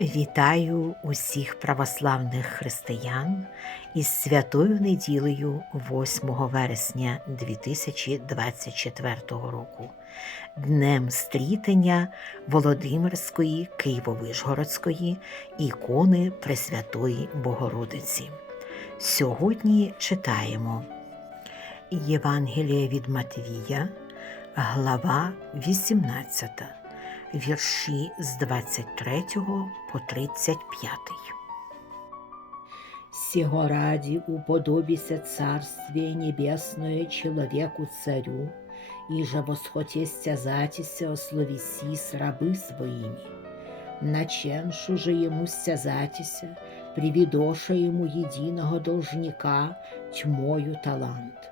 Вітаю усіх православних християн із святою неділею 8 вересня 2024 року, днем стрітення Володимирської Києво-Вишгородської ікони Пресвятої Богородиці. Сьогодні читаємо Євангеліє від Матвія, глава 18 вірші з 23 по 35. Сего ради уподобися Царствие Небесное человеку-царю, и же восхотестя затися ословеси с рабы своими. Наченшу же ему стязатися, приведоша ему единого должника тьмою талант,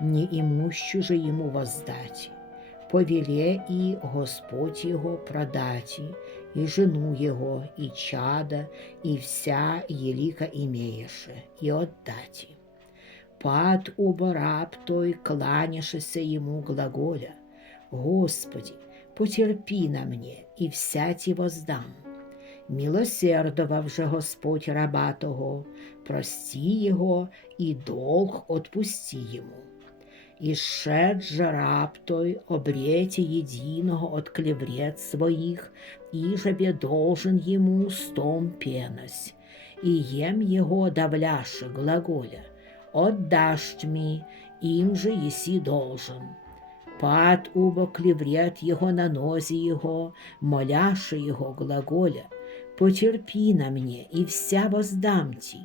не имущу же ему воздати. Повеле и Господь его продати, и жену его, и чада, и вся елика имееше, и отдати. Пад раб той, кланяшися ему глаголя, Господи, потерпи на мне, и всяти воздам. Милосердовав же Господь раба того, прости его, и долг отпусти ему. И шед же раб той обрете единого от клеврет своих, и жебе должен ему стом пенось, и ем его давляше глаголя, отдашь ми, им же еси должен. Пад убо клеврет его на нозе его, моляше его глаголя, потерпи на мне, и вся воздам ти.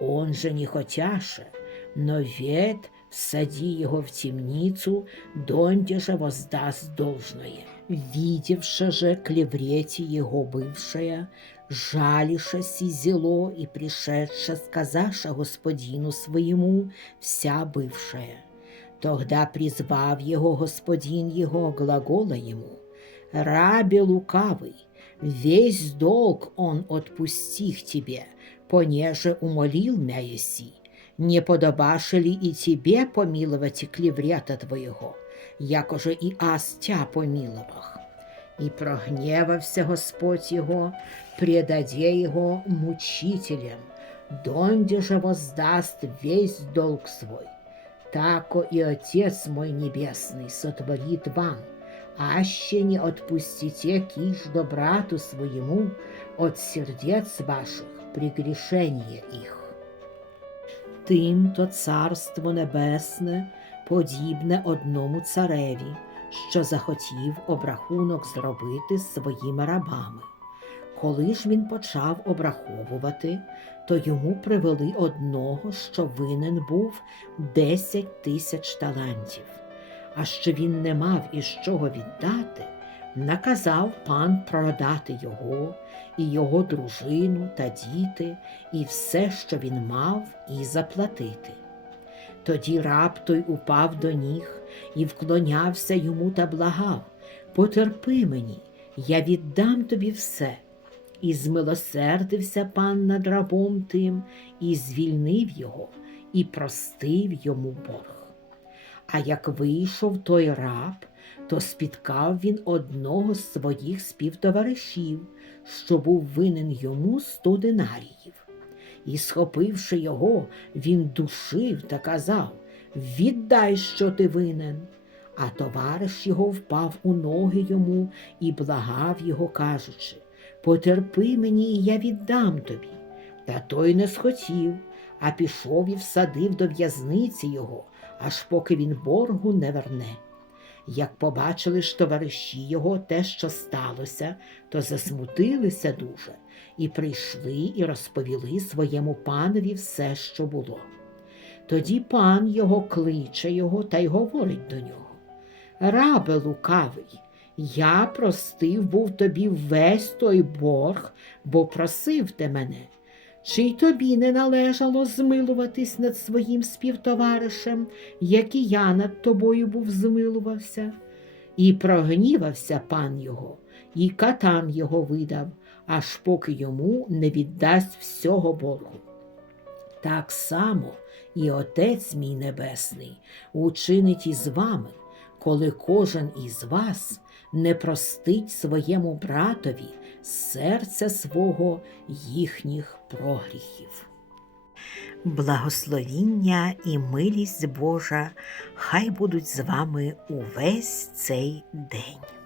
Он же не хотяше, но ведь всади его в темницу, донде же воздаст должное. Видевша же клеврете его бывшая, жалишась и зело, и пришедша сказаша господину своему вся бывшая. Тогда призвав его господин его глагола ему, «Рабе лукавый, весь долг он отпустих тебе, понеже умолил мя еси, не подобаше ли и тебе помиловать клеврета твоего, якоже и аз тя помиловах? И прогневався Господь его, предаде его мучителям, донде же воздаст весь долг свой. Тако и Отец мой Небесный сотворит вам, аще не отпустите киш до брату своему от сердец ваших прегрешения их. Тим то царство небесне подібне одному цареві, що захотів обрахунок зробити своїми рабами. Коли ж він почав обраховувати, то йому привели одного, що винен був десять тисяч талантів. А що він не мав із чого віддати, наказав пан продати його, і його дружину та діти, і все, що він мав, і заплатити. Тоді раб упав до ніг і вклонявся йому та благав Потерпи мені, я віддам тобі все. І змилосердився пан над рабом тим, і звільнив його, і простив йому борг. А як вийшов той раб, то спіткав він одного з своїх співтоваришів, що був винен йому сто динаріїв. І, схопивши його, він душив та казав Віддай, що ти винен. А товариш його впав у ноги йому і благав його, кажучи Потерпи мені, і я віддам тобі. Та той не схотів, а пішов і всадив до в'язниці його, аж поки він боргу не верне. Як побачили ж товариші його те, що сталося, то засмутилися дуже і прийшли і розповіли своєму панові все, що було. Тоді пан його кличе його та й говорить до нього Рабе лукавий, я простив був тобі весь той борг, бо просив ти мене. Чи й тобі не належало змилуватись над своїм співтоваришем, як і я над тобою був змилувався? І прогнівався пан його, і катам його видав, аж поки йому не віддасть всього боргу. Так само і Отець мій Небесний учинить із вами, коли кожен із вас не простить своєму братові серця свого їхніх прогріхів. Благословіння і милість Божа хай будуть з вами увесь цей день.